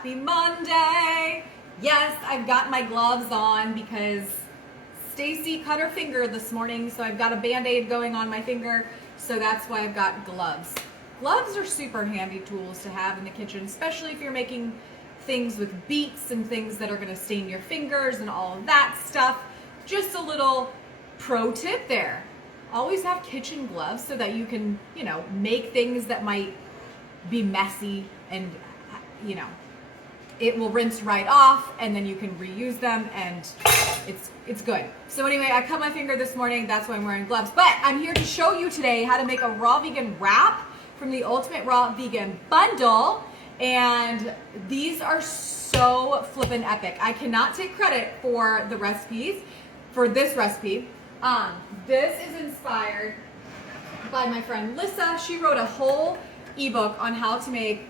Happy Monday! Yes, I've got my gloves on because Stacy cut her finger this morning, so I've got a Band-Aid going on my finger, so that's why I've got gloves. Gloves are super handy tools to have in the kitchen, especially if you're making things with beets and things that are going to stain your fingers and all of that stuff. Just a little pro tip there. Always have kitchen gloves so that you can, make things that might be messy and, it will rinse right off and then you can reuse them and it's good. So anyway, I cut my finger this morning. That's why I'm wearing gloves. But I'm here to show you today how to make a raw vegan wrap from the Ultimate Raw Vegan Bundle. And these are so flippin' epic. I cannot take credit for the recipes, for this recipe. This is inspired by my friend Lissa. She wrote a whole ebook on how to make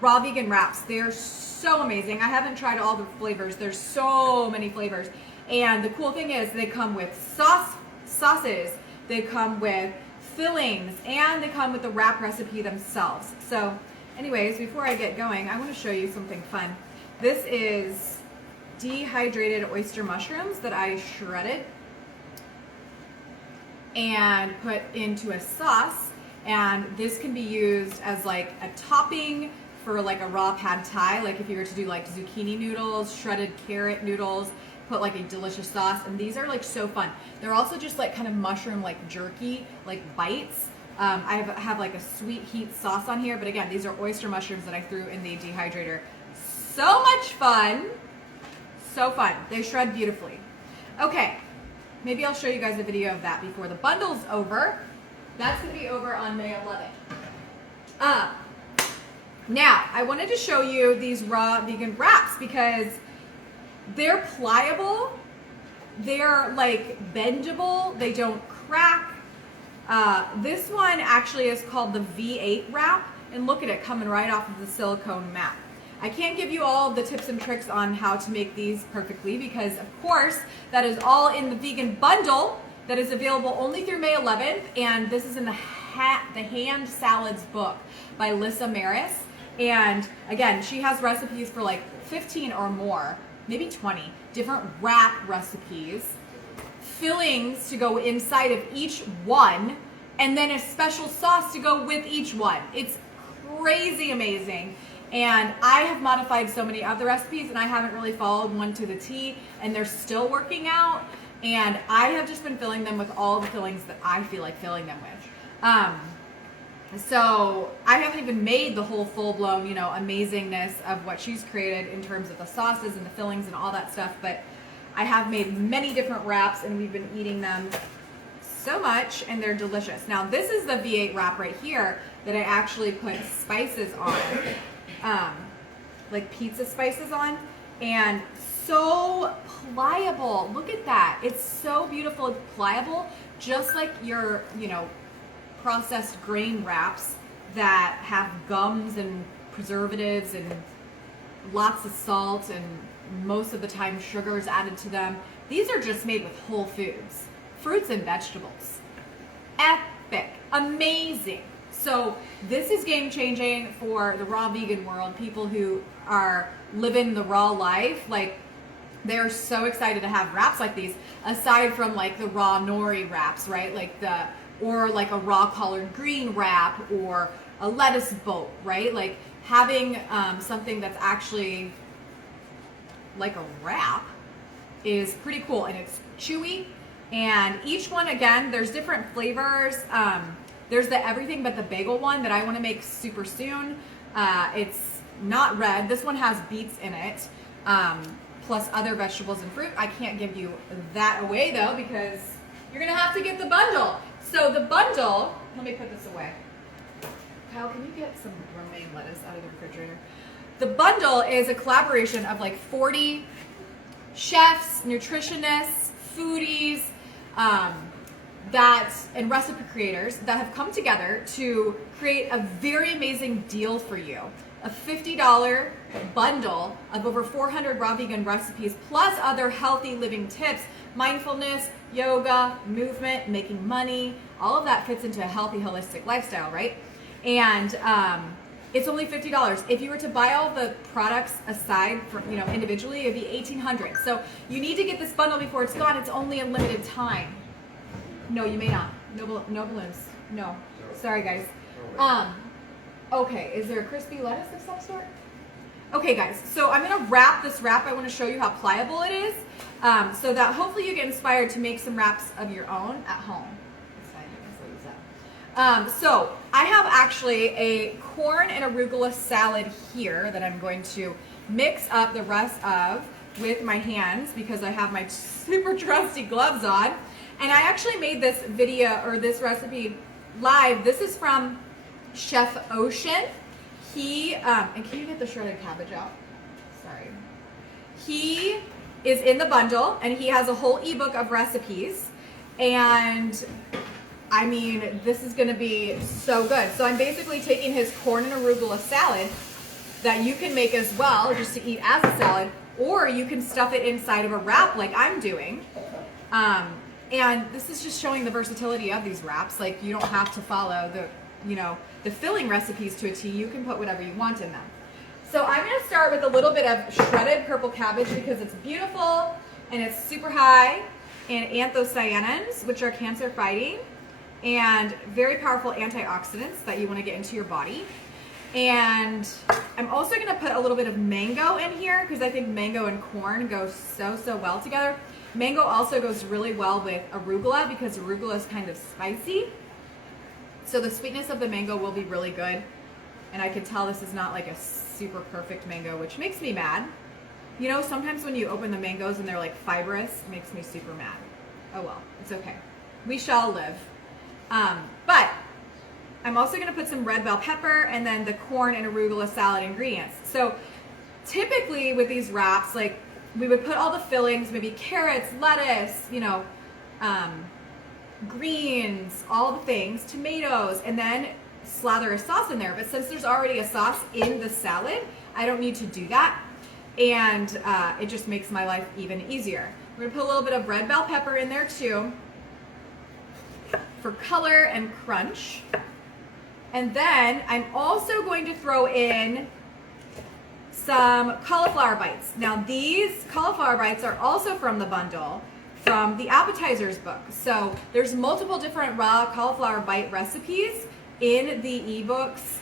raw vegan wraps. They're so amazing. I haven't tried all the flavors. There's so many flavors. And the cool thing is they come with sauces, they come with fillings, and they come with the wrap recipe themselves. So anyways, before I get going, I want to show you something fun. This is dehydrated oyster mushrooms that I shredded and put into a sauce. And this can be used as like a topping for like a raw pad thai, like if you were to do like zucchini noodles, shredded carrot noodles, put like a delicious sauce. And these are like so fun. They're also just like kind of mushroom like jerky, like bites. I have like a sweet heat sauce on here, but again, these are oyster mushrooms that I threw in the dehydrator. So much fun. So fun. They shred beautifully. Okay, maybe I'll show you guys a video of that before the bundle's over. That's gonna be over on May 11th. Now, I wanted to show you these raw vegan wraps because they're pliable, they're like bendable, they don't crack. This one actually is called the V8 wrap, and look at it coming right off of the silicone mat. I can't give you all the tips and tricks on how to make these perfectly because, of course, that is all in the vegan bundle that is available only through May 11th, and this is in the Hand Salads book by Lissa Maris. And again, she has recipes for like 15 or more, maybe 20 different wrap recipes, fillings to go inside of each one, and then a special sauce to go with each one. It's crazy amazing. And I have modified so many other recipes and I haven't really followed one to the T, and they're still working out. And I have just been filling them with all the fillings that I feel like filling them with. So I haven't even made the whole full-blown, amazingness of what she's created in terms of the sauces and the fillings and all that stuff. But I have made many different wraps and we've been eating them so much and they're delicious. Now this is the V8 wrap right here that I actually put spices on, like pizza spices on, and so pliable. Look at that. It's so beautiful. It's pliable, just like your, processed grain wraps that have gums and preservatives and lots of salt and most of the time sugars added to them. These are just made with whole foods, fruits and vegetables. Epic, amazing. So this is game changing for the raw vegan world, people who are living the raw life. Like, they're so excited to have wraps like these, aside from like the raw nori wraps, right? Or like a raw collard green wrap or a lettuce boat, right? Like having something that's actually like a wrap is pretty cool, and it's chewy. And each one, again, there's different flavors. There's the everything but the bagel one that I want to make super soon. It's not red. This one has beets in it, plus other vegetables and fruit. I can't give you that away though because you're gonna have to get the bundle. So the bundle, let me put this away. Kyle, can you get some romaine lettuce out of the refrigerator? The bundle is a collaboration of like 40 chefs, nutritionists, foodies, and recipe creators that have come together to create a very amazing deal for you. A $50 bundle of over 400 raw vegan recipes, plus other healthy living tips, mindfulness, yoga, movement, making money, all of that fits into a healthy, holistic lifestyle, right? And It's only $50. If you were to buy all the products aside from, you know, individually, it'd be $1,800. So you need to get this bundle before it's gone. It's only a limited time. No, you may not. No balloons. No. Sorry, guys. Okay, is there a crispy lettuce of some sort? Okay, guys, so I'm gonna wrap this wrap. I wanna show you how pliable it is, so that hopefully you get inspired to make some wraps of your own at home. So I have actually a corn and arugula salad here that I'm going to mix up the rest of with my hands because I have my super trusty gloves on. And I actually made this video or this recipe live. This is from Chef Ocean. He, and can you get the shredded cabbage out? Sorry. He is in the bundle and he has a whole ebook of recipes. And I mean, this is gonna be so good. So I'm basically taking his corn and arugula salad that you can make as well, just to eat as a salad, or you can stuff it inside of a wrap like I'm doing. And this is just showing the versatility of these wraps. Like you don't have to follow the, you know, the filling recipes to a T. You can put whatever you want in them. So I'm gonna start with a little bit of shredded purple cabbage because it's beautiful and it's super high in anthocyanins, which are cancer fighting, and very powerful antioxidants that you want to get into your body. And I'm also going to put a little bit of mango in here because I think mango and corn go so well together. Mango also goes really well with arugula because arugula is kind of spicy. So the sweetness of the mango will be really good. And I can tell this is not like a super perfect mango, which makes me mad. You know, sometimes when you open the mangoes and they're like fibrous, it makes me super mad. Oh well, it's okay. We shall live. But I'm also going to put some red bell pepper and then the corn and arugula salad ingredients. So typically with these wraps, like we would put all the fillings, maybe carrots, lettuce, you know, greens, all the things, tomatoes, and then slather a sauce in there. But since there's already a sauce in the salad, I don't need to do that. And it just makes my life even easier. We're going to put a little bit of red bell pepper in there too, for color and crunch. And then I'm also going to throw in some cauliflower bites. Now these cauliflower bites are also from the bundle, from the Appetizers book. So there's multiple different raw cauliflower bite recipes in the ebooks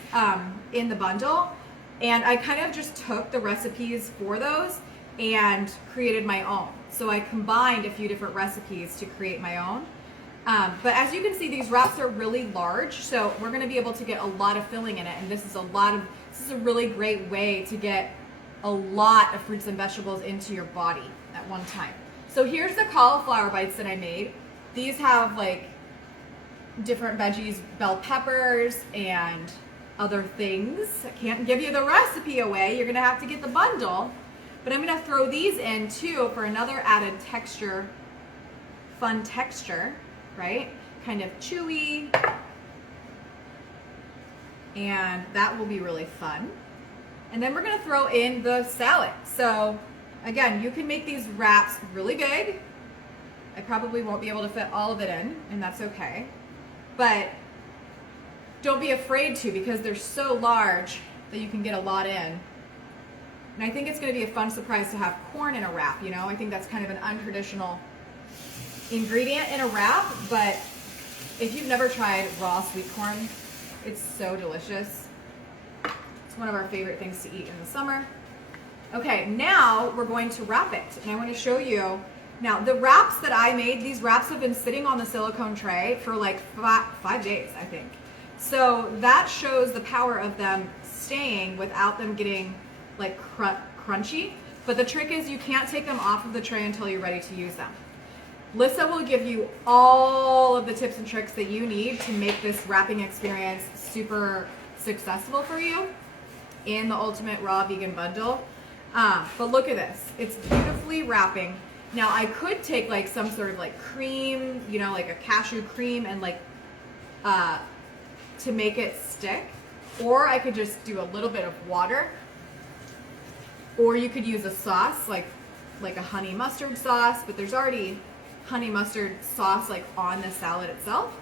in the bundle. And I kind of just took the recipes for those and created my own. So I combined a few different recipes to create my own. But as you can see, these wraps are really large, so we're going to be able to get a lot of filling in it, and this is a really great way to get a lot of fruits and vegetables into your body at one time. So here's the cauliflower bites that I made. These have like different veggies, bell peppers, and other things. I can't give you the recipe away. You're going to have to get the bundle, but I'm going to throw these in too for another added texture, fun texture. Right? Kind of chewy. And that will be really fun. And then we're going to throw in the salad. So again, you can make these wraps really big. I probably won't be able to fit all of it in, and that's okay. But don't be afraid to, because they're so large that you can get a lot in. And I think it's going to be a fun surprise to have corn in a wrap, you know? I think that's kind of an untraditional ingredient in a wrap, but if you've never tried raw sweet corn, it's so delicious. It's one of our favorite things to eat in the summer. Okay, now we're going to wrap it, and I want to show you. Now, the wraps that I made, these wraps have been sitting on the silicone tray for like 5 days, I think. So that shows the power of them staying without them getting like crunchy. But the trick is you can't take them off of the tray until you're ready to use them. Lissa will give you all of the tips and tricks that you need to make this wrapping experience super successful for you in the Ultimate Raw Vegan Bundle. But look at this. It's beautifully wrapping. Now I could take like some sort of like cream, you know, like a cashew cream and like to make it stick. Or I could just do a little bit of water. Or you could use a sauce like a honey mustard sauce, but there's already honey mustard sauce like on the salad itself.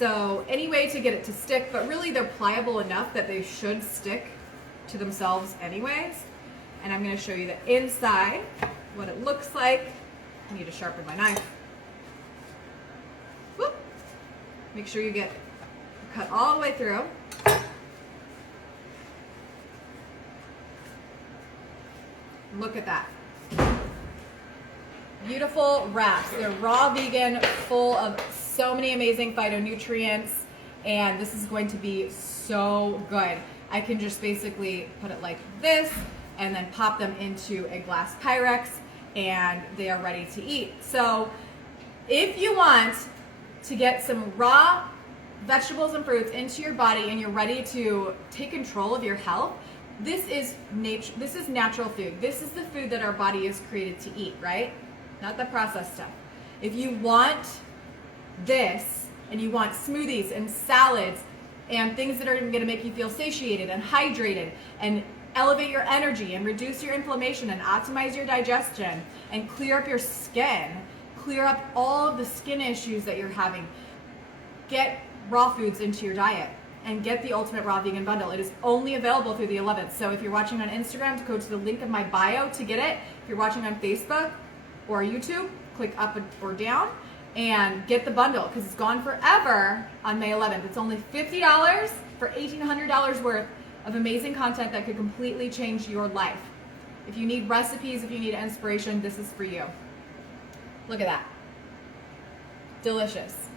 So any way to get it to stick, but really they're pliable enough that they should stick to themselves anyways. And I'm going to show you the inside, what it looks like. I need to sharpen my knife. Whoop. Make sure you get cut all the way through. Look at that. Beautiful wraps. They're raw vegan, full of so many amazing phytonutrients, and this is going to be so good. I can just basically put it like this and then pop them into a glass Pyrex, and they are ready to eat. So if you want to get some raw vegetables and fruits into your body and you're ready to take control of your health, this is nature. This is natural food. This is the food that our body is created to eat, right? Not the processed stuff. If you want this and you want smoothies and salads and things that are going to make you feel satiated and hydrated and elevate your energy and reduce your inflammation and optimize your digestion and clear up your skin, clear up all of the skin issues that you're having, get raw foods into your diet and get the Ultimate Raw Vegan Bundle. It is only available through the 11th. So if you're watching on Instagram, go to the link in my bio to get it. If you're watching on Facebook or YouTube, click up or down and get the bundle because it's gone forever on May 11th. It's only $50 for $1,800 worth of amazing content that could completely change your life. If you need recipes, if you need inspiration, this is for you. Look at that. Delicious.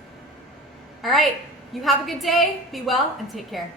All right, you have a good day, be well, and take care.